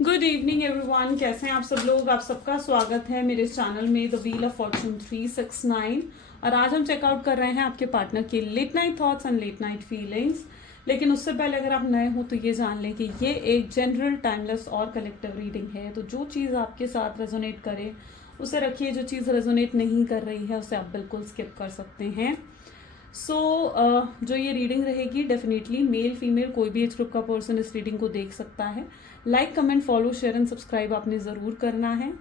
Good evening everyone, कैसे हैं आप सब लोग। आप सबका स्वागत है मेरे चैनल में द व्हील ऑफ फॉर्चून 369। और आज हम चेकआउट कर रहे हैं आपके पार्टनर के late night thoughts and late night feelings. लेकिन उससे पहले अगर आप नए हो तो ये जान लें कि ये एक जनरल, टाइमलेस और कलेक्टिव रीडिंग है। तो जो चीज़ आपके साथ रेजोनेट करे उसे रखिए, जो चीज़ रेजोनेट नहीं कर रही है उसे आप बिल्कुल स्किप कर सकते हैं। जो ये रीडिंग रहेगी डेफिनेटली मेल फीमेल कोई भी एज ग्रुप का पर्सन इस रीडिंग को देख सकता है। Like comment follow share and subscribe आपने ज़रूर करना है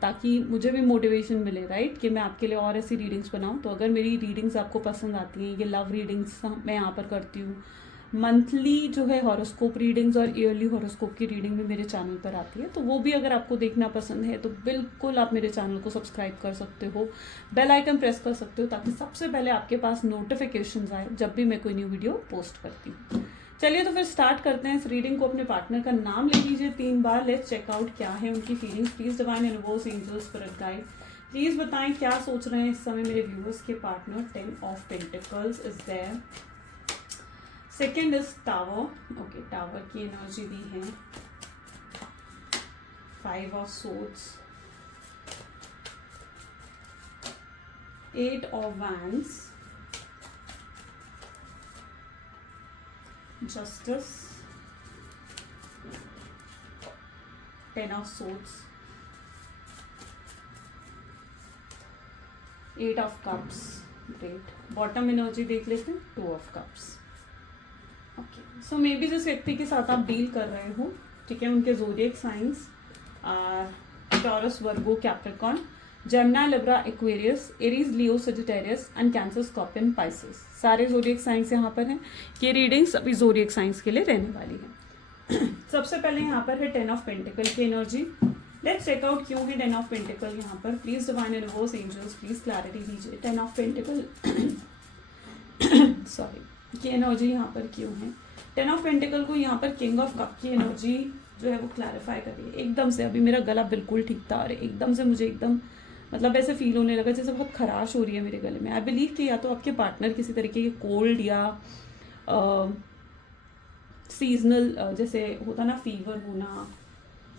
ताकि मुझे भी मोटिवेशन मिले, राइट, कि मैं आपके लिए और ऐसी रीडिंग्स बनाऊं। तो अगर मेरी रीडिंग्स आपको पसंद आती हैं, ये लव रीडिंग्स मैं यहाँ पर करती हूँ, मंथली जो है हॉरोस्कोप रीडिंग्स और ईयरली हॉरोस्कोप की रीडिंग भी मेरे चैनल पर आती है, तो वो भी अगर आपको देखना पसंद है तो बिल्कुल आप मेरे चैनल को सब्सक्राइब कर सकते हो, बेल आइकन प्रेस कर सकते हो ताकि सबसे पहले आपके पास नोटिफिकेशंस आए जब भी मैं कोई न्यू वीडियो पोस्ट करती हूँ। चलिए तो फिर स्टार्ट करते हैं इस रीडिंग को। अपने पार्टनर का नाम ले लीजिए 3 बार। लेट्स चेकआउट क्या है उनकी feelings. Please divine universe, angels, spirit guide, please बताएं क्या सोच रहे हैं इस समय मेरे व्यूअर्स के partner. 10 of pentacles is there. Second is tower. Okay, tower की एनर्जी दी है। 5 of swords, 8 of wands, justice, 10 of swords, 8 of cups। Great. Bottom energy देख लेते हैं। 2 of cups. Okay, so maybe जिस व्यक्ति के साथ आप डील कर रहे हो, ठीक है, उनके zodiac science taurus, Virgo, Capricorn, Gemini, Libra, Aquarius, Aries, Leo, Sagittarius and cancer, scorpion, Pisces, सारे ज़ोडिएक साइंस यहाँ पर हैं। ये रीडिंग्स अभी ज़ोडिएक साइंस के लिए रहने वाली है। सबसे पहले यहाँ पर है 10 ऑफ पेंटिकल की एनर्जी। लेट्स चेक आउट क्यों है 10 ऑफ पेंटिकल यहाँ पर। Please divine universe, angels, please clarity दीजिए। 10 ऑफ पेंटिकल सॉरी की एनर्जी यहाँ पर क्यों है। 10 ऑफ पेंटिकल को यहाँ पर किंग ऑफ कप की एनर्जी जो है वो क्लैरिफाई करिए। एकदम से अभी मेरा गला बिल्कुल ठीक था और एकदम से मुझे एकदम मतलब ऐसे फील होने लगा जैसे बहुत खराश हो रही है मेरे गले में। आई बिलीव कि या तो आपके पार्टनर किसी तरीके के कोल्ड या सीजनल जैसे होता ना, फीवर होना,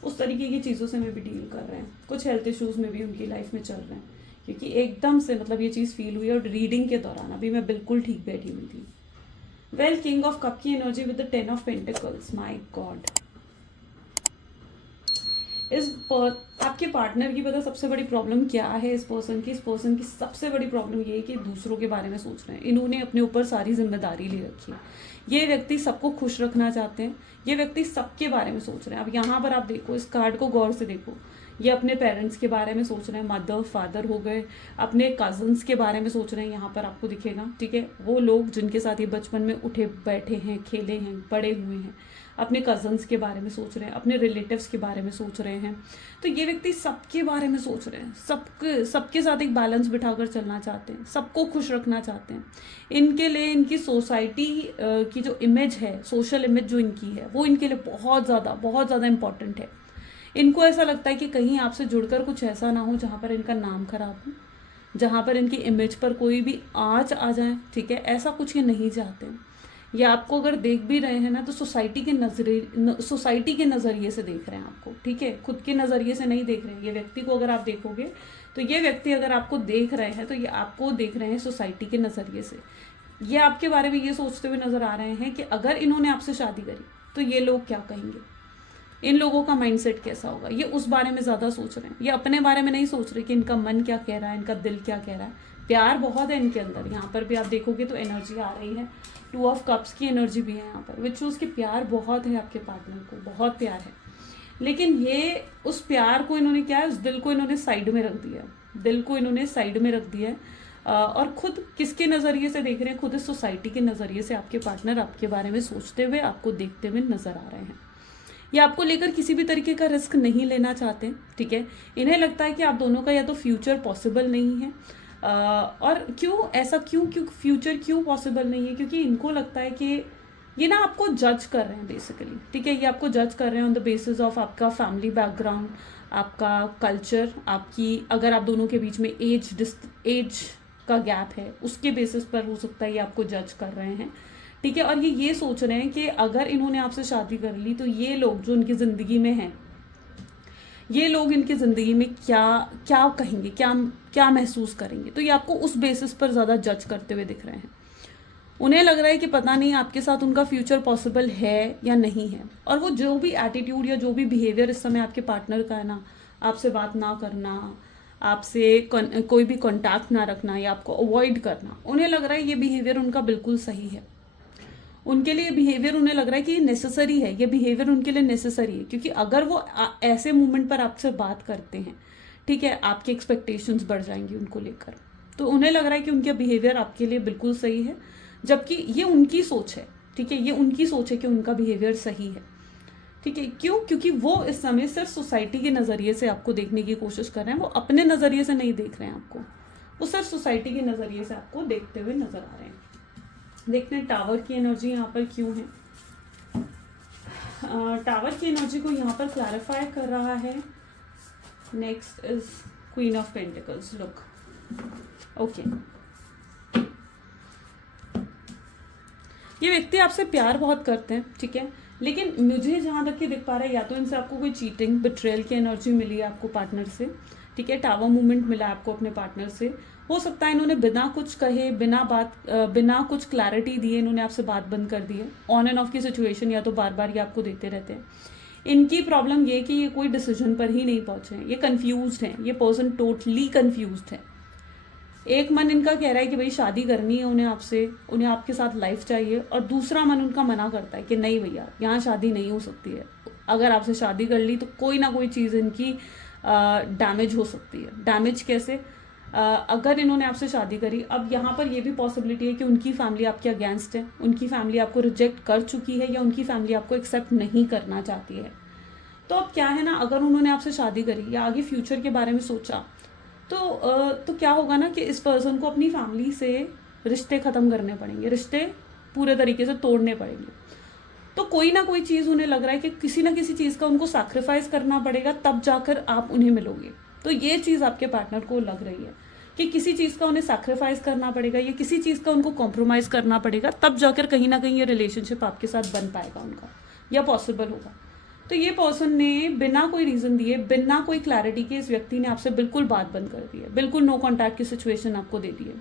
उस तरीके की चीज़ों से में भी डील कर रहे हैं। कुछ हेल्थ इश्यूज में भी उनकी लाइफ में चल रहे हैं, क्योंकि एकदम से मतलब ये चीज़ फील हुई और रीडिंग के दौरान अभी मैं बिल्कुल ठीक बैठी हुई थी। वेल, किंग ऑफ कप की energy with the 10 of pentacles, my God. आपके पार्टनर की पता सबसे बड़ी प्रॉब्लम क्या है इस पर्सन की सबसे बड़ी प्रॉब्लम ये है कि दूसरों के बारे में सोच रहे हैं। इन्होंने अपने ऊपर सारी जिम्मेदारी ले रखी है। ये व्यक्ति सबको खुश रखना चाहते हैं। ये व्यक्ति सबके बारे में सोच रहे हैं। अब यहाँ पर आप देखो, इस कार्ड को गौर से देखो। ये अपने पेरेंट्स के बारे में सोच रहे हैं, मदर फादर हो गए, अपने कजन्स के बारे में सोच रहे हैं। यहाँ पर आपको दिखेगा, ठीक है, वो लोग जिनके साथ ये बचपन में उठे बैठे हैं, खेले हैं, बड़े हुए हैं, अपने कजन्स के बारे में सोच रहे हैं, अपने रिलेटिव्स के बारे में सोच रहे हैं। तो ये व्यक्ति सबके बारे में सोच रहे हैं, सबके साथ एक बैलेंस बिठाकर चलना चाहते हैं, सबको खुश रखना चाहते हैं। इनके लिए इनकी सोसाइटी की जो इमेज है, सोशल इमेज जो इनकी है, वो इनके लिए बहुत ज़्यादा इंपॉर्टेंट है। इनको ऐसा लगता है कि कहीं आपसे जुड़कर कुछ ऐसा ना हो जहाँ पर इनका नाम खराब हो, जहाँ पर इनकी इमेज पर कोई भी आँच आ जाए, ठीक है, ऐसा कुछ ये नहीं चाहते। या आपको अगर देख भी रहे हैं ना तो सोसाइटी के नज़रिए से देख रहे हैं आपको, ठीक है, खुद के नज़रिए से नहीं देख रहे हैं। ये व्यक्ति को अगर आप देखोगे तो ये व्यक्ति अगर आपको देख रहे हैं तो ये आपको देख रहे हैं सोसाइटी के नज़रिए से। ये आपके बारे में ये सोचते हुए नज़र आ रहे हैं कि अगर इन्होंने आपसे शादी करी तो ये लोग क्या कहेंगे, इन लोगों का माइंडसेट कैसा होगा। ये उस बारे में ज़्यादा सोच रहे हैं। ये अपने बारे में नहीं सोच रहे कि इनका मन क्या कह रहा है, इनका दिल क्या कह रहा है। प्यार बहुत है इनके अंदर। यहाँ पर भी आप देखोगे तो एनर्जी आ रही है। 2 ऑफ कप्स की एनर्जी भी है यहाँ पर, विच शोज़ कि प्यार बहुत है आपके पार्टनर को, बहुत प्यार है। लेकिन ये उस प्यार को इन्होंने क्या है, उस दिल को इन्होंने साइड में रख दिया है। दिल को इन्होंने साइड में रख दिया है और खुद किसके नज़रिए से देख रहे हैं, खुद इस सोसाइटी के नज़रिए से आपके पार्टनर आपके बारे में सोचते हुए, आपको देखते हुए नज़र आ रहे हैं। ये आपको लेकर किसी भी तरीके का रिस्क नहीं लेना चाहते, ठीक है। इन्हें लगता है कि आप दोनों का या तो फ्यूचर पॉसिबल नहीं है। और क्यों फ्यूचर क्यों पॉसिबल नहीं है, क्योंकि इनको लगता है कि ये ना आपको जज कर रहे हैं बेसिकली, ठीक है। ये आपको जज कर रहे हैं ऑन द बेसिस ऑफ आपका फैमिली बैकग्राउंड, आपका कल्चर, आपकी, अगर आप दोनों के बीच में एज का गैप है उसके बेसिस पर हो सकता है ये आपको जज कर रहे हैं, ठीक है। और ये सोच रहे हैं कि अगर इन्होंने आपसे शादी कर ली तो ये लोग जो उनकी ज़िंदगी में हैं, ये लोग इनकी ज़िंदगी में क्या क्या कहेंगे, क्या क्या महसूस करेंगे। तो ये आपको उस बेसिस पर ज़्यादा जज करते हुए दिख रहे हैं। उन्हें लग रहा है कि पता नहीं आपके साथ उनका फ्यूचर पॉसिबल है या नहीं है। और वो जो भी एटीट्यूड या जो भी बिहेवियर इस समय आपके पार्टनर का है ना, आपसे बात ना करना, आपसे कोई भी कॉन्टैक्ट ना रखना या आपको अवॉइड करना, उन्हें लग रहा है ये बिहेवियर उनका बिल्कुल सही है। उनके लिए बिहेवियर, उन्हें लग रहा है कि ये नेसेसरी है, ये बिहेवियर उनके लिए नेसेसरी है। क्योंकि अगर वो ऐसे मोमेंट पर आपसे बात करते हैं, ठीक है, आपके एक्सपेक्टेशंस बढ़ जाएंगी उनको लेकर। तो उन्हें लग रहा है कि उनका बिहेवियर आपके लिए बिल्कुल सही है, जबकि ये उनकी सोच है। ठीक है, ये उनकी सोच है कि उनका बिहेवियर सही है। ठीक है, क्यों? क्योंकि वो इस समय सिर्फ सोसाइटी के नज़रिए से आपको देखने की कोशिश कर रहे हैं। वो अपने नज़रिए से नहीं देख रहे हैं आपको, वो सिर्फ सोसाइटी के नज़रिए से आपको देखते हुए नजर आ रहे हैं। देखते हैं टावर की एनर्जी यहाँ पर क्यों है। टावर की एनर्जी को यहाँ पर क्लैरिफाई कर रहा है। Next is queen of pentacles. Look, okay, ये व्यक्ति आपसे प्यार बहुत करते हैं, ठीक है, लेकिन मुझे जहाँ तक कि दिख पा रहा है, या तो इनसे आपको कोई चीटिंग, बिट्रेयल की एनर्जी मिली है आपको पार्टनर से। ठीक है, टावर मूवमेंट मिला आपको अपने पार्टनर से। हो सकता है इन्होंने बिना कुछ कहे, बिना कुछ क्लैरिटी दिए इन्होंने आपसे बात बंद कर दी है। ऑन एंड ऑफ की सिचुएशन या तो बार बार ये आपको देते रहते हैं। इनकी प्रॉब्लम ये कि ये कोई डिसीजन पर ही नहीं पहुंचे हैं, ये कंफ्यूज्ड हैं, ये पर्सन टोटली कंफ्यूज्ड है। एक मन इनका कह रहा है कि भाई शादी करनी है उन्हें आपसे, उन्हें आपके साथ लाइफ चाहिए, और दूसरा मन उनका मना करता है कि नहीं भैया, यहाँ शादी नहीं हो सकती है। अगर आपसे शादी कर ली तो कोई ना कोई चीज़ इनकी डैमेज हो सकती है। डैमेज कैसे? अगर इन्होंने आपसे शादी करी, अब यहाँ पर ये भी पॉसिबिलिटी है कि उनकी फैमिली आपके अगेंस्ट है, उनकी फैमिली आपको रिजेक्ट कर चुकी है, या उनकी फैमिली आपको एक्सेप्ट नहीं करना चाहती है। तो अब क्या है ना, अगर उन्होंने आपसे शादी करी या आगे फ्यूचर के बारे में सोचा, तो क्या होगा ना कि इस पर्सन को अपनी फैमिली से रिश्ते ख़त्म करने पड़ेंगे, रिश्ते पूरे तरीके से तोड़ने पड़ेंगे। तो कोई ना कोई चीज़ उन्हें लग रहा है कि किसी ना किसी चीज़ का उनको सैक्रिफाइस करना पड़ेगा, तब जाकर आप उन्हें मिलोगे। तो ये चीज़ आपके पार्टनर को लग रही है कि किसी चीज़ का उन्हें सैक्रिफाइस करना पड़ेगा, या किसी चीज़ का उनको कॉम्प्रोमाइज़ करना पड़ेगा, तब जाकर कहीं ना कहीं ये रिलेशनशिप आपके साथ बन पाएगा उनका, या पॉसिबल होगा। तो ये पर्सन ने बिना कोई रीज़न दिए, बिना कोई क्लैरिटी के, इस व्यक्ति ने आपसे बिल्कुल बात बंद कर दी है, बिल्कुल नो कॉन्टैक्ट की सिचुएशन आपको दे दी है।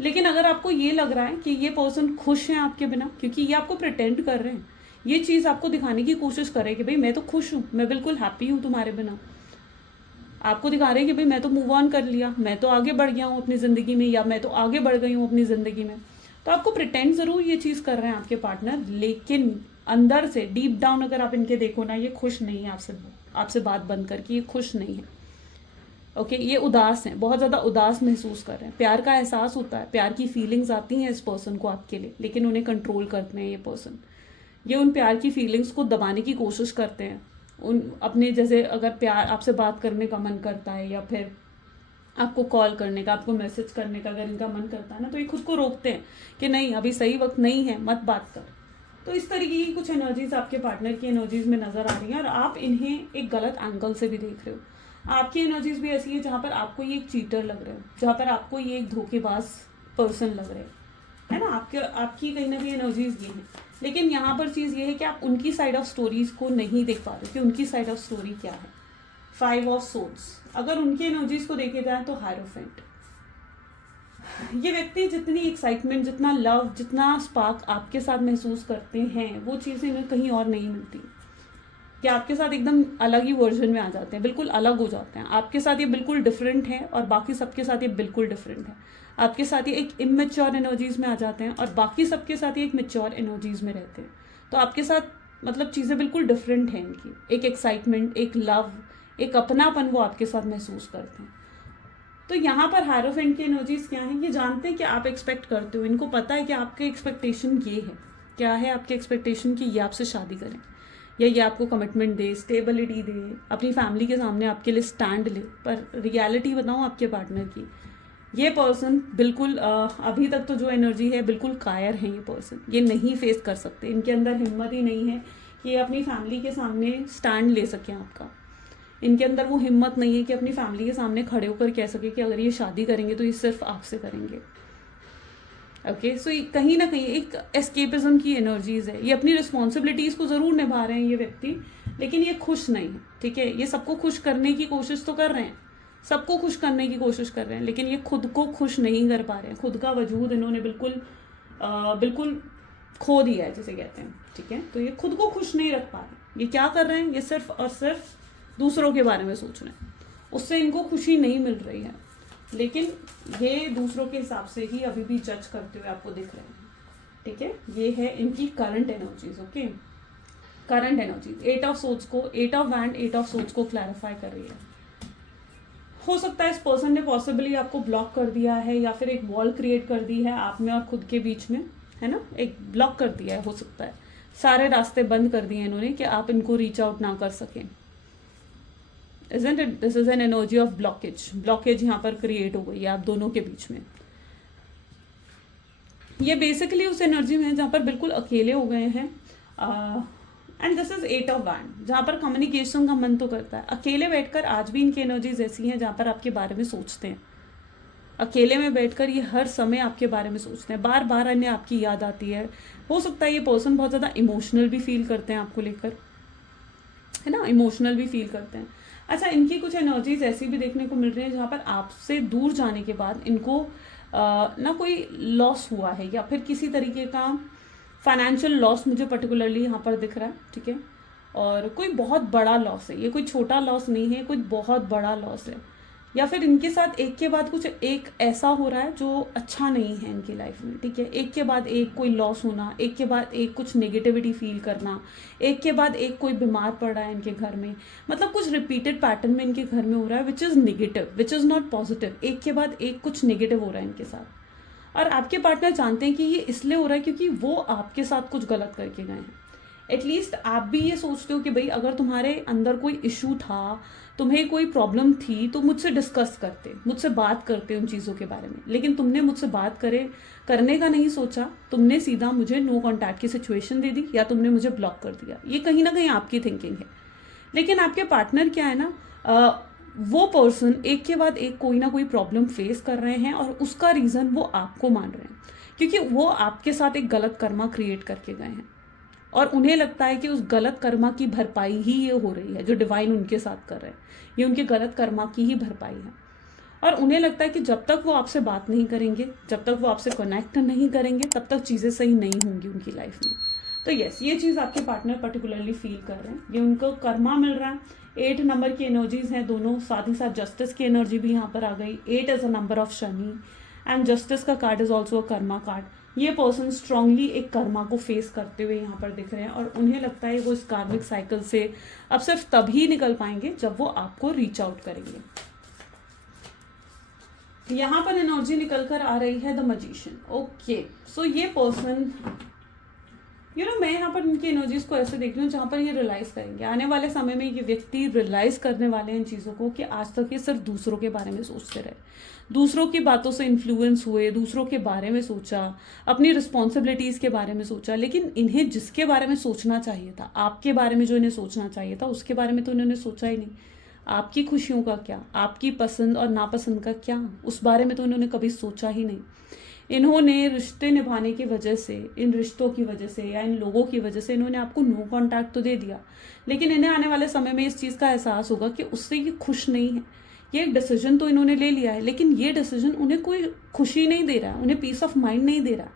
लेकिन अगर आपको ये लग रहा है कि ये पर्सन खुश है आपके बिना, क्योंकि ये आपको प्रिटेंड कर रहे हैं, ये चीज़ आपको दिखाने की कोशिश कर रहे हैं कि भाई मैं तो खुश हूँ, मैं बिल्कुल हैप्पी हूँ तुम्हारे बिना, आपको दिखा रहे हैं कि भाई मैं तो मूव ऑन कर लिया, मैं तो आगे बढ़ गया हूँ अपनी ज़िंदगी में, या मैं तो आगे बढ़ गई हूँ अपनी ज़िंदगी में। तो आपको प्रिटेंड ज़रूर ये चीज़ कर रहे हैं आपके पार्टनर, लेकिन अंदर से डीप डाउन अगर आप इनके देखो ना, ये खुश नहीं है आपसे बात बंद करके, ये खुश नहीं है। ओके, ये उदास हैं, बहुत ज़्यादा उदास महसूस कर रहे हैं। प्यार का एहसास होता है, प्यार की फीलिंग्स आती हैं इस पर्सन को आपके लिए, लेकिन उन्हें कंट्रोल करते हैं ये पर्सन। ये उन प्यार की फीलिंग्स को दबाने की कोशिश करते हैं। उन अपने, जैसे अगर प्यार आपसे बात करने का मन करता है, या फिर आपको कॉल करने का, आपको मैसेज करने का अगर इनका मन करता है ना, तो ये खुद को रोकते हैं कि नहीं, अभी सही वक्त नहीं है, मत बात कर। तो इस तरीके की कुछ एनर्जीज आपके पार्टनर की एनर्जीज में नजर आ रही हैं, और आप इन्हें एक गलत एंगल से भी देख रहे हो। आपकी एनर्जीज भी ऐसी है जहाँ पर आपको ये एक चीटर लग रहे हो, जहाँ पर आपको ये एक धोखेबाज पर्सन लग रहे है ना। आपकी कहीं ना कहीं एनर्जीज ये हैं। लेकिन यहाँ पर चीज़ ये है कि आप उनकी साइड ऑफ स्टोरीज को नहीं देख पा रहे कि उनकी साइड ऑफ स्टोरी क्या है। 5 ऑफ सोर्ड्स, अगर उनकी एनर्जीज को देखे जाए तो हायरोफेंट। ये व्यक्ति जितनी एक्साइटमेंट, जितना लव, जितना स्पार्क आपके साथ महसूस करते हैं, वो चीज़ें इन्हें कहीं और नहीं मिलती। कि आपके साथ एकदम अलग ही वर्जन में आ जाते हैं, बिल्कुल अलग हो जाते हैं। आपके साथ ये बिल्कुल डिफरेंट है, और बाकी सबके साथ ये बिल्कुल डिफरेंट है। आपके साथ ये एक इमेच्योर एनर्जीज में आ जाते हैं, और बाकी सबके साथ ये एक मेच्योर एनर्जीज में रहते हैं। तो आपके साथ मतलब चीज़ें बिल्कुल डिफरेंट हैं इनकी। एक एक्साइटमेंट, एक लव, एक अपनापन वो आपके साथ महसूस करते हैं। तो यहाँ पर हायरोफेंट की एनर्जीज क्या हैं? ये जानते हैं कि आप एक्सपेक्ट करते हो, इनको पता है कि आपके एक्सपेक्टेशन ये है। क्या है आपके एक्सपेक्टेशन? कि ये आपसे शादी करें, या ये आपको कमिटमेंट दे, स्टेबिलिटी दे, अपनी फैमिली के सामने आपके लिए स्टैंड ले। पर रियलिटी बताऊँ आपके पार्टनर की, ये पर्सन बिल्कुल अभी तक तो जो एनर्जी है, बिल्कुल कायर है ये पर्सन। ये नहीं फेस कर सकते, इनके अंदर हिम्मत ही नहीं है कि ये अपनी फैमिली के सामने स्टैंड ले सकें आपका। इनके अंदर वो हिम्मत नहीं है कि अपनी फैमिली के सामने खड़े होकर कह सके कि अगर ये शादी करेंगे तो ये सिर्फ आपसे करेंगे। ओके, सो कहीं ना कहीं एक एस्केपिज्म की एनर्जीज है। ये अपनी रिस्पॉन्सिबिलिटीज को जरूर निभा रहे हैं ये व्यक्ति, लेकिन ये खुश नहीं है। ठीक है, ये सबको खुश करने की कोशिश तो कर रहे हैं, सबको खुश करने की कोशिश कर रहे हैं, लेकिन ये खुद को खुश नहीं कर पा रहे हैं। खुद का वजूद इन्होंने बिल्कुल बिल्कुल खो दिया है जिसे कहते हैं। ठीक है, तो ये खुद को खुश नहीं रख पा रहे। ये क्या कर रहे हैं, ये सिर्फ और सिर्फ दूसरों के बारे में सोच रहे हैं, उससे इनको खुशी नहीं मिल रही है, लेकिन ये दूसरों के हिसाब से ही अभी भी जज करते हुए आपको दिख रहे हैं। ठीक है, ये है इनकी current energies. Okay, current energies 8 of swords को, 8 ऑफ वैंड 8 ऑफ सोर्ड्स को क्लैरिफाई कर रही है। हो सकता है इस पर्सन ने पॉसिबली आपको ब्लॉक कर दिया है, या फिर एक वॉल क्रिएट कर दी है आप में और खुद के बीच में, है ना, एक ब्लॉक कर दिया है। हो सकता है सारे रास्ते बंद कर दिए इन्होंने कि आप इनको रीच आउट ना कर सकें। Isn't it? This is an energy of blockage. Blockage यहाँ पर क्रिएट हो गई है आप दोनों के बीच में। ये बेसिकली उस एनर्जी में है जहाँ पर बिल्कुल अकेले हो गए हैं। And this is 8 of wand, जहाँ पर कम्युनिकेशन का मन तो करता है। अकेले बैठकर आज भी इनकी एनर्जीज ऐसी हैं जहाँ पर आपके बारे में सोचते हैं। अकेले में बैठकर ये हर समय आपके बारे में सोचते हैं, बार बार इन्हें आपकी याद आती है। हो सकता है ये पर्सन बहुत ज़्यादा इमोशनल भी फील करते हैं आपको लेकर, है ना, इमोशनल भी फील करते हैं। अच्छा, इनकी कुछ एनर्जीज ऐसी भी देखने को मिल रही है जहाँ पर आपसे दूर जाने के बाद इनको ना कोई लॉस हुआ है, या फिर किसी तरीके का फाइनेंशियल लॉस मुझे पर्टिकुलरली यहाँ पर दिख रहा है। ठीक है, और कोई बहुत बड़ा लॉस है, ये कोई छोटा लॉस नहीं है, कोई बहुत बड़ा लॉस है। या फिर इनके साथ एक के बाद कुछ एक ऐसा हो रहा है जो अच्छा नहीं है इनकी लाइफ में। ठीक है, एक के बाद एक कोई लॉस होना, एक के बाद एक कुछ नेगेटिविटी फील करना, एक के बाद एक कोई बीमार पड़ रहा है इनके घर में, मतलब कुछ रिपीटेड पैटर्न में इनके घर में हो रहा है, which is negative, which is not positive. एक के बाद एक कुछ नेगेटिव हो रहा है इनके साथ, और आपके पार्टनर जानते हैं कि ये इसलिए हो रहा है क्योंकि वो आपके साथ कुछ गलत करके गए हैं। एटलीस्ट आप भी ये सोचते हो कि भाई अगर तुम्हारे अंदर कोई इशू था, तुम्हें कोई प्रॉब्लम थी, तो मुझसे डिस्कस करते, मुझसे बात करते उन चीज़ों के बारे में, लेकिन तुमने मुझसे बात करने का नहीं सोचा। तुमने सीधा मुझे नो कॉन्टैक्ट की सिचुएशन दे दी, या तुमने मुझे ब्लॉक कर दिया। ये कहीं ना कहीं आपकी थिंकिंग है, लेकिन आपके पार्टनर क्या है ना, वो पर्सन एक के बाद एक कोई ना कोई प्रॉब्लम फेस कर रहे हैं, और उसका रीज़न वो आपको मान रहे हैं, क्योंकि वो आपके साथ एक गलत कर्मा क्रिएट करके गए हैं, और उन्हें लगता है कि उस गलत कर्मा की भरपाई ही ये हो रही है जो डिवाइन उनके साथ कर रहे हैं। ये उनके गलत कर्मा की ही भरपाई है, और उन्हें लगता है कि जब तक वो आपसे बात नहीं करेंगे, जब तक वो आपसे कनेक्ट नहीं करेंगे, तब तक चीज़ें सही नहीं होंगी उनकी लाइफ में। तो यस, ये चीज़ आपके पार्टनर पर्टिकुलरली फील कर रहे हैं, ये उनको कर्मा मिल रहा है। 8 नंबर की एनर्जीज हैं दोनों, साथ ही साथ जस्टिस की एनर्जी भी यहाँ पर आ गई। 8 is a number of Shani, and justice का card is also a karma card. ये पर्सन स्ट्रांगली एक कर्मा को फेस करते हुए यहाँ पर दिख रहे हैं, और उन्हें लगता है वो इस कार्मिक साइकिल से अब सिर्फ तभी निकल पाएंगे जब वो आपको रीच आउट करेंगे। यहाँ पर एनर्जी निकल कर आ रही है द मैजिशियन। ओके, सो ये पर्सन, मैं यहाँ पर इनकी एनर्जीज को ऐसे देख रही हूँ जहाँ पर ये रियलाइज करेंगे आने वाले समय में, ये व्यक्ति रियलाइज करने वाले हैं इन चीज़ों को कि आज तक ये सिर्फ दूसरों के बारे में सोचते रहे, दूसरों की बातों से इन्फ्लुएंस हुए, दूसरों के बारे में सोचा, अपनी रिस्पॉन्सिबिलिटीज़ के बारे में सोचा, लेकिन इन्हें जिसके बारे में सोचना चाहिए था, आपके बारे में जो इन्हें सोचना चाहिए था, उसके बारे में तो इन्होंने सोचा ही नहीं। आपकी खुशियों का क्या, आपकी पसंद और नापसंद का क्या, उस बारे में तो इन्होंने कभी सोचा ही नहीं। इन्होंने रिश्ते निभाने की वजह से, इन रिश्तों की वजह से या इन लोगों की वजह से इन्होंने आपको नो कॉन्टैक्ट तो दे दिया, लेकिन इन्हें आने वाले समय में इस चीज़ का एहसास होगा कि उससे ये खुश नहीं है। ये एक डिसीजन तो इन्होंने ले लिया है, लेकिन ये डिसीजन उन्हें कोई खुशी नहीं दे रहा है, उन्हें पीस ऑफ माइंड नहीं दे रहा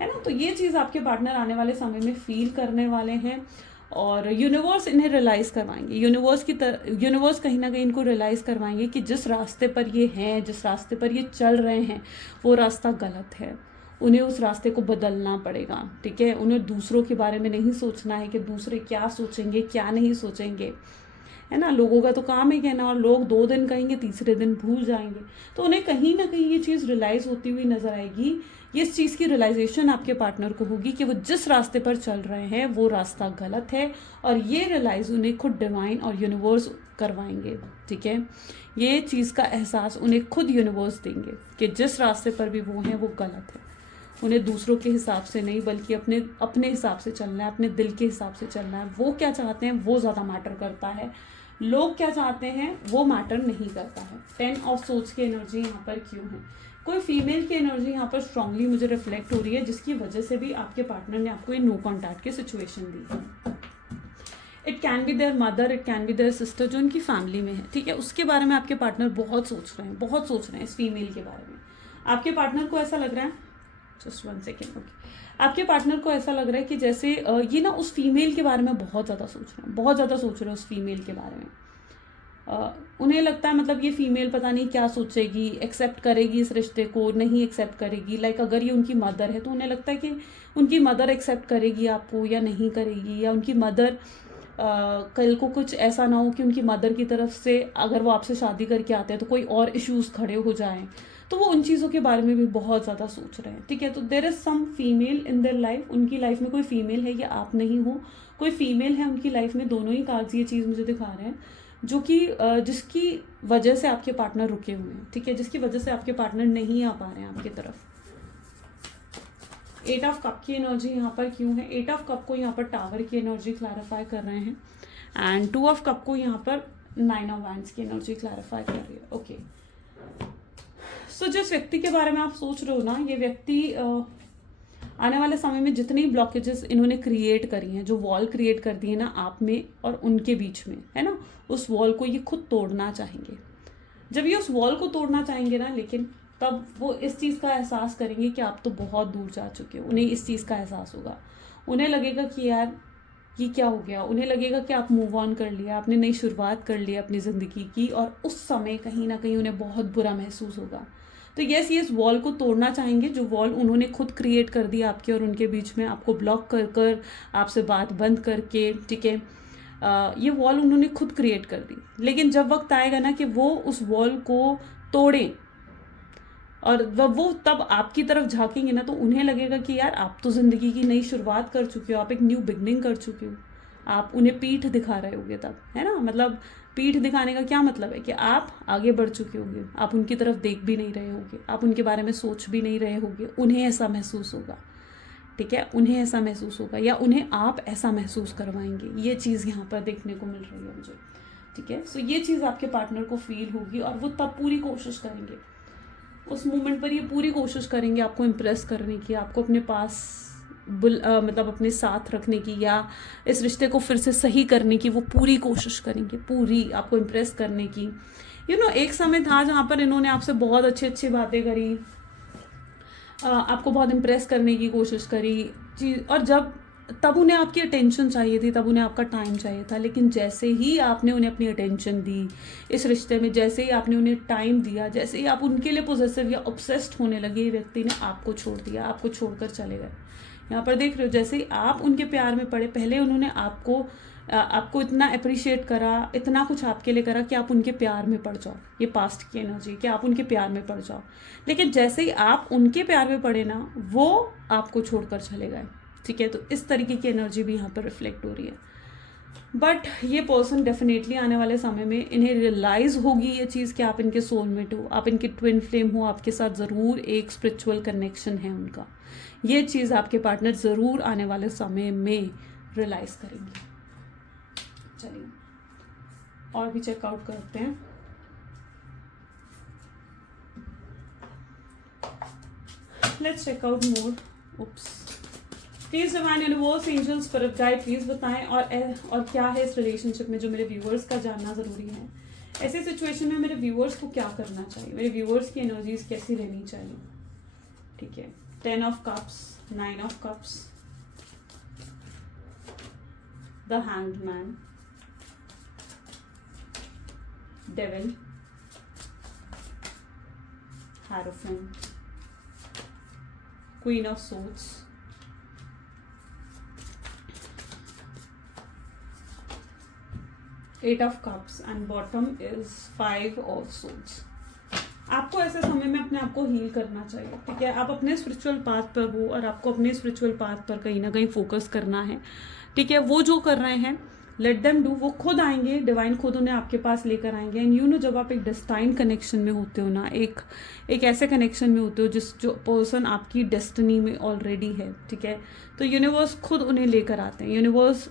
है ना। तो ये चीज़ आपके पार्टनर आने वाले समय में फील करने वाले हैं, और यूनिवर्स इन्हें रियलाइज़ करवाएंगे। यूनिवर्स कहीं ना कहीं इनको रियलाइज़ करवाएंगे कि जिस रास्ते पर ये हैं, जिस रास्ते पर ये चल रहे हैं, वो रास्ता गलत है। उन्हें उस रास्ते को बदलना पड़ेगा। ठीक है, उन्हें दूसरों के बारे में नहीं सोचना है कि दूसरे क्या सोचेंगे क्या नहीं सोचेंगे, है ना। लोगों का तो काम है कहना, और लोग 2 दिन कहेंगे, तीसरे दिन भूल जाएंगे। तो उन्हें कहीं ना कहीं ये चीज़ रियलाइज़ होती हुई नजर आएगी। ये इस चीज़ की रियलाइजेशन आपके पार्टनर को होगी कि वो जिस रास्ते पर चल रहे हैं वो रास्ता गलत है, और ये रियलाइज उन्हें खुद डिवाइन और यूनिवर्स करवाएंगे। ठीक है, ये चीज़ का एहसास उन्हें खुद यूनिवर्स देंगे कि जिस रास्ते पर भी वो हैं वो गलत है। उन्हें दूसरों के हिसाब से नहीं, बल्कि अपने हिसाब से चलना है, अपने दिल के हिसाब से चलना है। वो क्या चाहते हैं वो ज़्यादा मैटर करता है, लोग क्या चाहते हैं वो मैटर नहीं करता है। 10 ऑफ सोर्ड्स की एनर्जी यहाँ पर क्यों है, कोई फीमेल की एनर्जी यहाँ पर स्ट्रांगली मुझे रिफ्लेक्ट हो रही है, जिसकी वजह से भी आपके पार्टनर ने आपको ये नो कॉन्टैक्ट की सिचुएशन दी है। It can be their mother, it can be their sister, जो उनकी फैमिली में है, ठीक है, उसके बारे में आपके पार्टनर बहुत सोच रहे हैं, बहुत सोच रहे हैं इस फीमेल के बारे में। आपके पार्टनर को ऐसा लग रहा है, जस्ट 1 सेकेंड, ओके, आपके पार्टनर को ऐसा लग रहा है कि जैसे ये ना उस फीमेल के बारे में बहुत ज़्यादा सोच रहे हैं, बहुत ज़्यादा सोच रहे हैं उस फीमेल के बारे में। उन्हें लगता है मतलब ये फीमेल पता नहीं क्या सोचेगी, एक्सेप्ट करेगी इस रिश्ते को, नहीं एक्सेप्ट करेगी। लाइक अगर ये उनकी मदर है तो उन्हें लगता है कि उनकी मदर एक्सेप्ट करेगी आपको या नहीं करेगी, या उनकी मदर कल को कुछ ऐसा ना हो कि उनकी मदर की तरफ से अगर वो आपसे शादी करके आते हैं तो कोई और इश्यूज खड़े हो जाएं, तो वो उन चीज़ों के बारे में भी बहुत ज़्यादा सोच रहे हैं, ठीक है। तो there is some female in their life, उनकी लाइफ में कोई फीमेल है या आप नहीं हो, कोई फीमेल है उनकी लाइफ में, दोनों ही कार्ड्स ये चीज़ मुझे दिखा रहे हैं, जो कि जिसकी वजह से आपके पार्टनर रुके हुए हैं, ठीक है, जिसकी वजह से आपके पार्टनर नहीं आ पा रहे हैं आपकी तरफ। 8 ऑफ कप की एनर्जी यहाँ पर क्यों है? 8 ऑफ कप को यहाँ पर टावर की एनर्जी क्लैरिफाई कर रहे हैं, एंड 2 ऑफ कप को यहाँ पर 9 ऑफ वैंड्स की एनर्जी क्लैरिफाई कर रही है। ओके, सो जिस व्यक्ति के बारे में आप सोच रहे हो ना, ये व्यक्ति आने वाले समय में जितनी ब्लॉकेजेस इन्होंने क्रिएट करी हैं, जो वॉल क्रिएट कर दी है ना आप में और उनके बीच में, है ना, उस वॉल को ये खुद तोड़ना चाहेंगे। जब ये उस वॉल को तोड़ना चाहेंगे ना, लेकिन तब वो इस चीज़ का एहसास करेंगे कि आप तो बहुत दूर जा चुके हो। उन्हें इस चीज़ का एहसास होगा, उन्हें लगेगा कि यार ये क्या हो गया, उन्हें लगेगा कि आप मूव ऑन कर लिया, आपने नई शुरुआत कर ली अपनी ज़िंदगी की, और उस समय कहीं ना कहीं उन्हें बहुत बुरा महसूस होगा। तो यस, ये इस वॉल को तोड़ना चाहेंगे, जो वॉल उन्होंने खुद क्रिएट कर दिया आपके और उनके बीच में, आपको ब्लॉक कर कर, आपसे बात बंद करके, ठीक है, ये वॉल उन्होंने खुद क्रिएट कर दी। लेकिन जब वक्त आएगा ना कि वो उस वॉल को तोड़ें और वो तब आपकी तरफ झांकेंगे ना, तो उन्हें लगेगा कि यार आप तो ज़िंदगी की नई शुरुआत कर चुके हो, आप एक न्यू बिगनिंग कर चुके हो। आप उन्हें पीठ दिखा रहे होगे तब, है ना, मतलब पीठ दिखाने का क्या मतलब है कि आप आगे बढ़ चुके होंगे, आप उनकी तरफ देख भी नहीं रहे होगे, आप उनके बारे में सोच भी नहीं रहे होगे। उन्हें ऐसा महसूस होगा, ठीक है, उन्हें ऐसा महसूस होगा, या उन्हें आप ऐसा महसूस करवाएंगे। ये चीज़ यहाँ पर देखने को मिल रही है मुझे, ठीक है। सो ये चीज़ आपके पार्टनर को फील होगी और वो तब पूरी कोशिश करेंगे, उस मोमेंट पर ये पूरी कोशिश करेंगे आपको इम्प्रेस करने की, आपको अपने पास मतलब अपने साथ रखने की, या इस रिश्ते को फिर से सही करने की वो पूरी कोशिश करेंगे, पूरी आपको इम्प्रेस करने की। एक समय था जहाँ पर इन्होंने आपसे बहुत अच्छी अच्छी बातें करी, आपको बहुत इम्प्रेस करने की कोशिश करी चीज़, और तब उन्हें आपकी अटेंशन चाहिए थी, तब उन्हें आपका टाइम चाहिए था। लेकिन जैसे ही आपने उन्हें अपनी अटेंशन दी इस रिश्ते में, जैसे ही आपने उन्हें टाइम दिया, जैसे ही आप उनके लिए पोजेसिव या ऑब्सेस्ड होने लगे, व्यक्ति ने आपको छोड़ दिया, आपको छोड़कर चले गए। यहाँ पर देख रहे हो, जैसे ही आप उनके प्यार में पड़े, पहले उन्होंने आपको इतना अप्रिशिएट करा, इतना कुछ आपके लिए करा कि आप उनके प्यार में पड़ जाओ। ये पास्ट की एनर्जी कि आप उनके प्यार में पड़ जाओ। लेकिन जैसे ही आप उनके प्यार में पड़े ना, वो आपको छोड़कर चले गए, ठीक है। तो इस तरीके की एनर्जी भी यहाँ पर रिफ्लेक्ट हो रही है। बट ये पर्सन डेफिनेटली आने वाले समय में इन्हें रियलाइज़ होगी ये चीज़ कि आप इनके सोलमेट हो, आप इनके ट्विन फ्लेम हो, आपके साथ ज़रूर एक स्पिरिचुअल कनेक्शन है उनका। ये चीज़ आपके पार्टनर ज़रूर आने वाले समय में रियलाइज़ करेंगे। चलिए और भी चेकआउट करते हैं। Let's check out more. Oops, please divine universe, angel, spirit guide, please बताएं और क्या है इस रिलेशनशिप में जो मेरे व्यूअर्स का जानना ज़रूरी है। ऐसे सिचुएशन में मेरे व्यूअर्स को क्या करना चाहिए, मेरे व्यूअर्स की एनर्जीज कैसी रहनी चाहिए, ठीक है। 10 of cups, 9 of cups, the hanged man, devil, hierophant, queen of swords, eight of cups, and bottom is 5 of swords. आपको ऐसे समय में अपने आप को हील करना चाहिए, ठीक है। आप अपने स्पिरिचुअल पाथ पर हो और आपको अपने स्पिरिचुअल पाथ पर कहीं ना कहीं फोकस करना है, ठीक है। वो जो कर रहे हैं, लेट देम डू, वो खुद आएंगे, डिवाइन खुद उन्हें आपके पास लेकर आएंगे। एंड जब आप एक डेस्टाइन कनेक्शन में होते हो ना, एक ऐसे कनेक्शन में होते हो जो पर्सन आपकी डेस्टिनी में ऑलरेडी है, ठीक है, तो यूनिवर्स खुद उन्हें लेकर आते हैं। यूनिवर्स,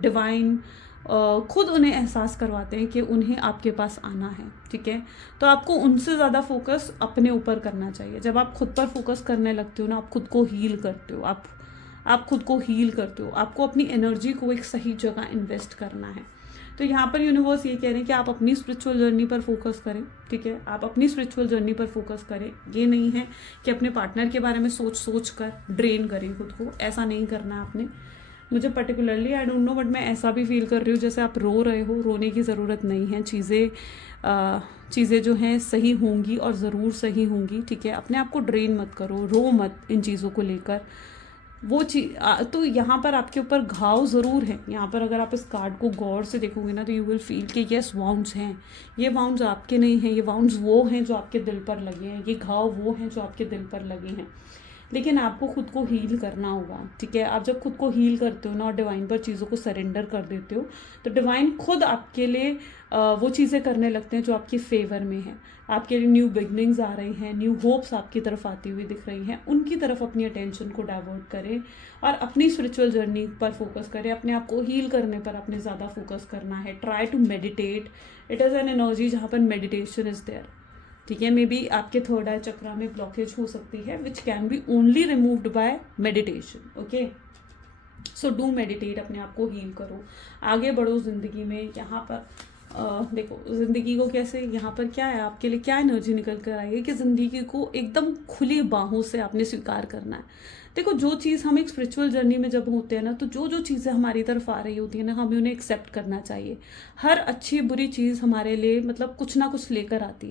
डिवाइन, खुद उन्हें एहसास करवाते हैं कि उन्हें आपके पास आना है, ठीक है। तो आपको उनसे ज़्यादा फोकस अपने ऊपर करना चाहिए। जब आप खुद पर फोकस करने लगते हो ना, आप खुद को हील करते हो, आप खुद को हील करते हो, आपको अपनी एनर्जी को एक सही जगह इन्वेस्ट करना है। तो यहाँ पर यूनिवर्स ये कह रहे हैं कि आप अपनी स्पिरिचुअल जर्नी पर फोकस करें, ठीक है। आप अपनी स्पिरिचुअल जर्नी पर फोकस करें। ये नहीं है कि अपने पार्टनर के बारे में सोच कर ड्रेन करें खुद को, ऐसा नहीं करना है आपने। मुझे particularly I don't know, but मैं ऐसा भी फील कर रही हूँ जैसे आप रो रहे हो। रोने की ज़रूरत नहीं है। चीज़ें जो हैं सही होंगी और ज़रूर सही होंगी, ठीक है। अपने आप को ड्रेन मत करो, रो मत इन चीज़ों को लेकर। वो चीज़ तो यहाँ पर आपके ऊपर घाव ज़रूर है। यहाँ पर अगर आप इस कार्ड को गौर से देखोगे ना, तो यू विल फील कि येस, वाउंड्स हैं। ये वाउंड्स आपके नहीं हैं, ये वाउंड्स वो हैं जो आपके दिल पर लगे हैं, ये घाव वो हैं जो आपके दिल पर लगे हैं। लेकिन आपको खुद को हील करना होगा, ठीक है। आप जब खुद को हील करते हो ना और डिवाइन पर चीज़ों को सरेंडर कर देते हो, तो डिवाइन खुद आपके लिए वो चीज़ें करने लगते हैं जो आपके फेवर में है। आपके लिए न्यू बिगनिंग्स आ रही हैं, न्यू होप्स आपकी तरफ आती हुई दिख रही हैं। उनकी तरफ अपनी अटेंशन को डाइवर्ट करें और अपनी स्पिरिचुअल जर्नी पर फोकस करें। अपने आप को हील करने पर अपने ज़्यादा फोकस करना है। Try to meditate. It is an energy जहाँ पर मेडिटेशन इज़ देयर, ठीक है। मे बी आपके थर्ड आई चक्रा में ब्लॉकेज हो सकती है, which can be only removed by meditation, okay. So do meditate, अपने आप को हील करो, आगे बढ़ो ज़िंदगी में। यहाँ पर देखो ज़िंदगी को कैसे, यहाँ पर क्या है आपके लिए, क्या एनर्जी निकल कर आई है कि ज़िंदगी को एकदम खुली बाहों से आपने स्वीकार करना है। देखो, जो चीज़ हम एक स्पिरिचुअल जर्नी में जब होते हैं ना, तो जो जो चीज़ें हमारी तरफ आ रही होती है ना, हमें उन्हें एक्सेप्ट करना चाहिए। हर अच्छी बुरी चीज़ हमारे लिए मतलब कुछ ना कुछ लेकर आती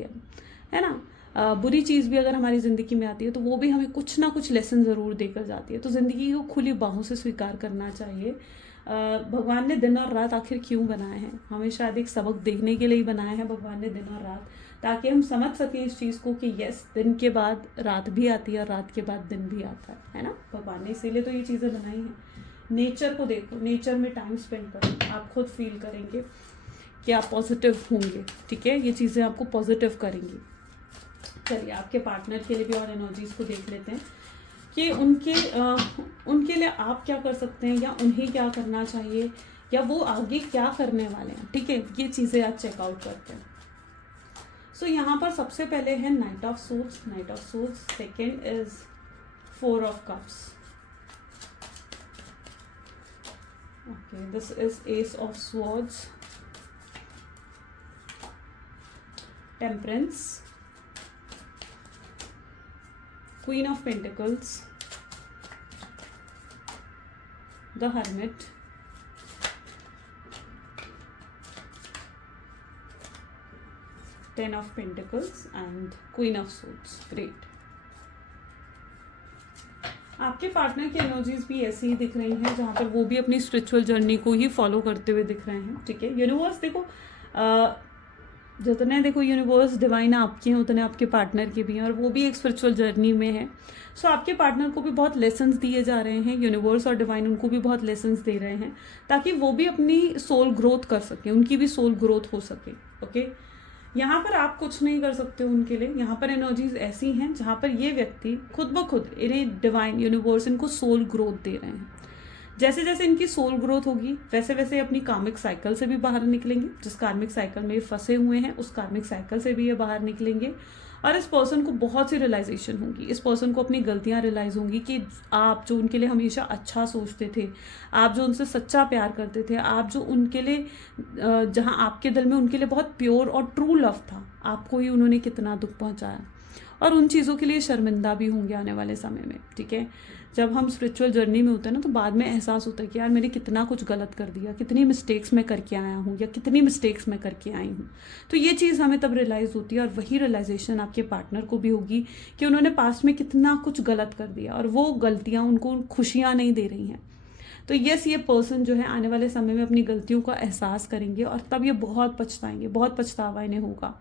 है ना। बुरी चीज़ भी अगर हमारी ज़िंदगी में आती है तो वो भी हमें कुछ ना कुछ लेसन ज़रूर देकर जाती है। तो ज़िंदगी को खुली बाहों से स्वीकार करना चाहिए। भगवान ने दिन और रात आखिर क्यों बनाए हैं? हमें शायद एक सबक देखने के लिए ही बनाया है भगवान ने दिन और रात, ताकि हम समझ सकें इस चीज़ को कि यस, दिन के बाद रात भी आती है और रात के बाद दिन भी आता है ना। भगवान ने इसीलिए तो ये चीज़ें बनाई हैं। नेचर को देखो, नेचर में टाइम स्पेंड करो, आप खुद फील करेंगे कि आप पॉजिटिव होंगे, ठीक है। ये चीज़ें आपको पॉजिटिव करेंगी। चलिए, आपके पार्टनर के लिए भी और एनर्जीज को देख लेते हैं कि उनके लिए आप क्या कर सकते हैं, या उन्हें क्या करना चाहिए, या वो आगे क्या करने वाले हैं, ठीक है। ये चीज़ें आज चेकआउट करते हैं। सो यहाँ पर सबसे पहले है night of swords, second is 4 of cups, okay, this is S of swords, temperance, Queen of Pentacles, the Hermit, 10 of Pentacles and Queen of Swords. Great. आपके पार्टनर की एनर्जीज भी ऐसी ही दिख रही हैं, जहाँ पर वो भी अपनी स्पिरिचुअल जर्नी को ही फॉलो करते हुए दिख रहे हैं, ठीक है। यूनिवर्स देखो, जितने देखो यूनिवर्स डिवाइन आपके हैं, उतने आपके पार्टनर के भी हैं, और वो भी एक स्पिरिचुअल जर्नी में है। सो आपके पार्टनर को भी बहुत लेसन्स दिए जा रहे हैं। यूनिवर्स और डिवाइन उनको भी बहुत लेसन्स दे रहे हैं, ताकि वो भी अपनी सोल ग्रोथ कर सके, उनकी भी सोल ग्रोथ हो सके, ओके। यहाँ पर आप कुछ नहीं कर सकते हो उनके लिए। यहाँ पर एनर्जीज ऐसी हैं जहाँ पर ये व्यक्ति खुद ब खुद, इन्हें डिवाइन यूनिवर्स इनको सोल ग्रोथ दे रहे हैं। जैसे जैसे इनकी सोल ग्रोथ होगी, वैसे वैसे अपनी कार्मिक साइकिल से भी बाहर निकलेंगे। जिस कार्मिक साइकिल में ये फंसे हुए हैं, उस कार्मिक साइकिल से भी ये बाहर निकलेंगे। और इस पर्सन को बहुत सी रियलाइजेशन होगी। इस पर्सन को अपनी गलतियां रियलाइज होंगी कि आप जो उनके लिए हमेशा अच्छा सोचते थे, आप जो उनसे सच्चा प्यार करते थे, आप जो उनके लिए, जहां आपके दिल में उनके लिए बहुत प्योर और ट्रू लव था, आपको ही उन्होंने कितना दुख पहुंचाया। और उन चीज़ों के लिए शर्मिंदा भी होंगे आने वाले समय में, ठीक है। जब हम स्पिरिचुअल जर्नी में होते हैं ना, तो बाद में एहसास होता है कि यार मैंने कितना कुछ गलत कर दिया, कितनी मिस्टेक्स मैं करके आया हूँ, या कितनी मिस्टेक्स मैं करके आई हूँ। तो ये चीज़ हमें तब रियलाइज़ होती है, और वही रियलाइजेशन आपके पार्टनर को भी होगी कि उन्होंने पास्ट में कितना कुछ गलत कर दिया, और वो गलतियाँ उनको खुशियाँ नहीं दे रही हैं। तो यस, ये पर्सन जो है आने वाले समय में अपनी गलतियों का एहसास करेंगे, और तब ये बहुत पछताएंगे, बहुत पछतावा इन्हें होगा।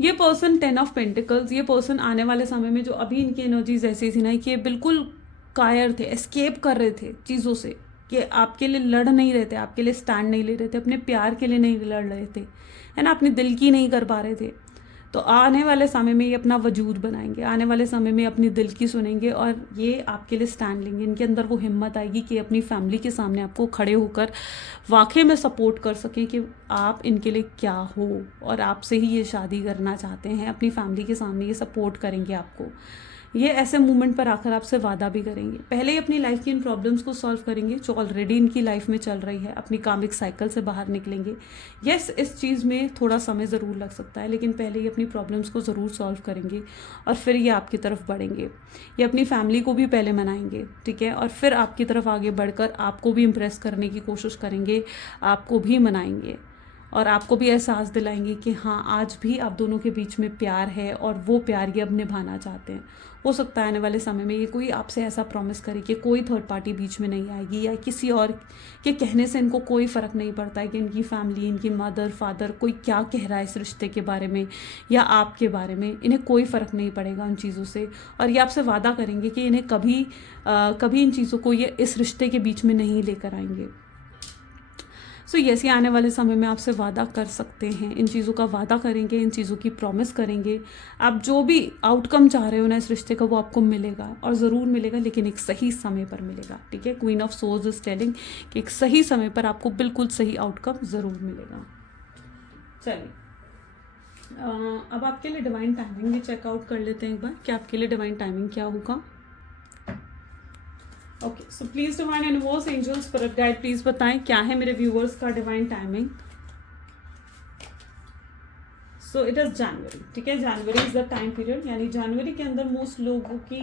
ये पर्सन 10 ऑफ पेंटिकल्स, ये पर्सन आने वाले समय में, जो अभी इनकी एनर्जीज ऐसी थी ना कि ये बिल्कुल कायर थे, एस्केप कर रहे थे चीज़ों से, कि आपके लिए लड़ नहीं रहे थे, आपके लिए स्टैंड नहीं ले रहे थे, अपने प्यार के लिए नहीं लड़ रहे थे, है ना, अपने दिल की नहीं कर पा रहे थे। तो आने वाले समय में ये अपना वजूद बनाएंगे, आने वाले समय में अपनी दिल की सुनेंगे और ये आपके लिए स्टैंड लेंगे। इनके अंदर वो हिम्मत आएगी कि अपनी फैमिली के सामने आपको खड़े होकर वाकई में सपोर्ट कर सकें कि आप इनके लिए क्या हो और आपसे ही ये शादी करना चाहते हैं। अपनी फैमिली के सामने ये सपोर्ट करेंगे आपको। ये ऐसे मोमेंट पर आकर आपसे वादा भी करेंगे। पहले ही अपनी लाइफ की इन प्रॉब्लम्स को सॉल्व करेंगे जो ऑलरेडी इनकी लाइफ में चल रही है, अपनी कामिक साइकिल से बाहर निकलेंगे। यस, इस चीज़ में थोड़ा समय ज़रूर लग सकता है, लेकिन पहले ही अपनी प्रॉब्लम्स को ज़रूर सॉल्व करेंगे और फिर ये आपकी तरफ बढ़ेंगे। ये अपनी फैमिली को भी पहले मनाएंगे, ठीक है, और फिर आपकी तरफ आगे बढ़कर आपको भी इम्प्रेस करने की कोशिश करेंगे, आपको भी मनाएंगे और आपको भी एहसास दिलाएंगे कि हाँ, आज भी आप दोनों के बीच में प्यार है और वो प्यार ये अब निभाना चाहते हैं। हो सकता है आने वाले समय में ये कोई आपसे ऐसा प्रॉमिस करे कि कोई थर्ड पार्टी बीच में नहीं आएगी, या किसी और के कहने से इनको कोई फ़र्क नहीं पड़ता है कि इनकी फैमिली, इनकी मदर फादर कोई क्या कह रहा है इस रिश्ते के बारे में या आपके बारे में, इन्हें कोई फ़र्क नहीं पड़ेगा उन चीज़ों से। और ये आपसे वादा करेंगे कि इन्हें कभी इन चीज़ों को ये इस रिश्ते के बीच में नहीं लेकर आएंगे। सो यस, ये आने वाले समय में आपसे वादा कर सकते हैं, इन चीज़ों का वादा करेंगे, इन चीज़ों की प्रॉमिस करेंगे। आप जो भी आउटकम चाह रहे हो ना इस रिश्ते का, वो आपको मिलेगा और ज़रूर मिलेगा, लेकिन एक सही समय पर मिलेगा, ठीक है। Queen of swords is telling कि एक सही समय पर आपको बिल्कुल सही आउटकम ज़रूर मिलेगा। चलिए, अब आपके लिए डिवाइन टाइमिंग भी चेकआउट कर लेते हैं एक बार कि आपके लिए डिवाइन टाइमिंग क्या होगा। Okay, so please divine universe, angels, spirit guide, please बताएं क्या है मेरे व्यूअर्स का divine timing. So it is January, ठीक है। January is the time period, यानी जनवरी के अंदर मोस्ट लोगों की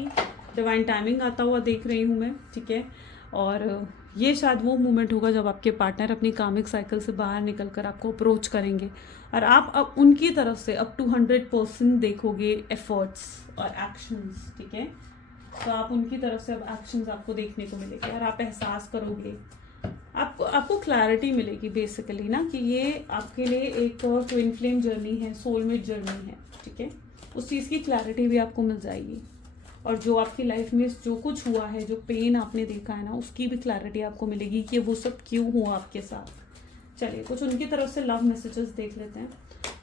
डिवाइन टाइमिंग आता हुआ देख रही हूँ मैं, ठीक है। और ये शायद वो मोमेंट होगा जब आपके पार्टनर अपनी कामिक साइकिल से बाहर निकल कर आपको अप्रोच करेंगे और आप अब उनकी तरफ से अप टू 100% देखोगे एफर्ट्स और एक्शंस, ठीक है। तो आप उनकी तरफ से अब एक्शंस आपको देखने को मिलेंगे और आप एहसास करोगे, आपको क्लैरिटी मिलेगी बेसिकली ना कि ये आपके लिए एक ट्विन फ्लेम जर्नी है, सोलमेट जर्नी है, ठीक है। उस चीज़ की क्लैरिटी भी आपको मिल जाएगी और जो आपकी लाइफ में जो कुछ हुआ है, जो पेन आपने देखा है ना, उसकी भी क्लैरिटी आपको मिलेगी कि वो सब क्यों हुआ आपके साथ। चलिए, कुछ उनकी तरफ से लव मैसेजेस देख लेते हैं।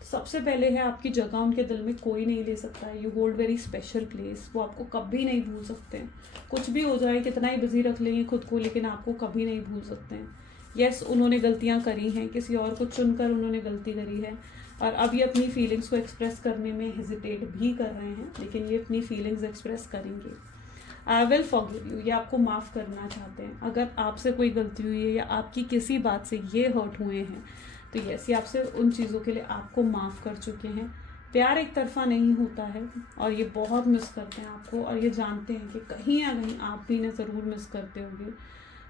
सबसे पहले है, आपकी जगह उनके दिल में कोई नहीं ले सकता है। You hold very special place, वो आपको कभी नहीं भूल सकते हैं। कुछ भी हो जाए, कितना ही बिजी रख लेंगे खुद को, लेकिन आपको कभी नहीं भूल सकते हैं। यस, उन्होंने गलतियां करी हैं, किसी और को चुनकर उन्होंने गलती करी है और अब ये अपनी फीलिंग्स को एक्सप्रेस करने में हेजिटेट भी कर रहे हैं, लेकिन ये अपनी फीलिंग्स एक्सप्रेस करेंगे। आई विल फॉरगिव यू, ये आपको माफ़ करना चाहते हैं। अगर आपसे कोई गलती हुई है या आपकी किसी बात से ये हर्ट हुए हैं, तो यस, ये आपसे उन चीज़ों के लिए आपको माफ़ कर चुके हैं। प्यार एक तरफा नहीं होता है और ये बहुत मिस करते हैं आपको और ये जानते हैं कि कहीं ना कहीं आप भी इन्हें ज़रूर मिस करते होंगे।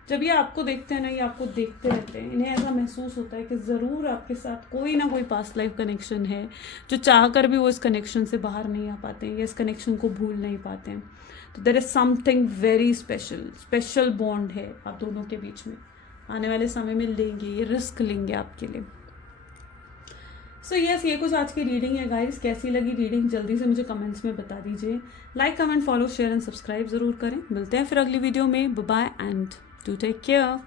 जब ये आपको देखते हैं ना, ये आपको देखते रहते हैं, इन्हें ऐसा महसूस होता है कि ज़रूर आपके साथ कोई ना कोई पास्ट लाइफ कनेक्शन है, जो चाह कर भी वो इस कनेक्शन से बाहर नहीं आ पाते हैं या इस कनेक्शन को भूल नहीं पाते हैं। तो there is something very special bond है आप दोनों के बीच में। आने वाले समय में लेंगे, ये रिस्क लेंगे आपके लिए। सो यस, ये कुछ आज की रीडिंग है गाइस। कैसी लगी रीडिंग जल्दी से मुझे कमेंट्स में बता दीजिए। Like, comment, follow, share and subscribe ज़रूर करें। मिलते हैं फिर अगली वीडियो में। Bye bye and do take care.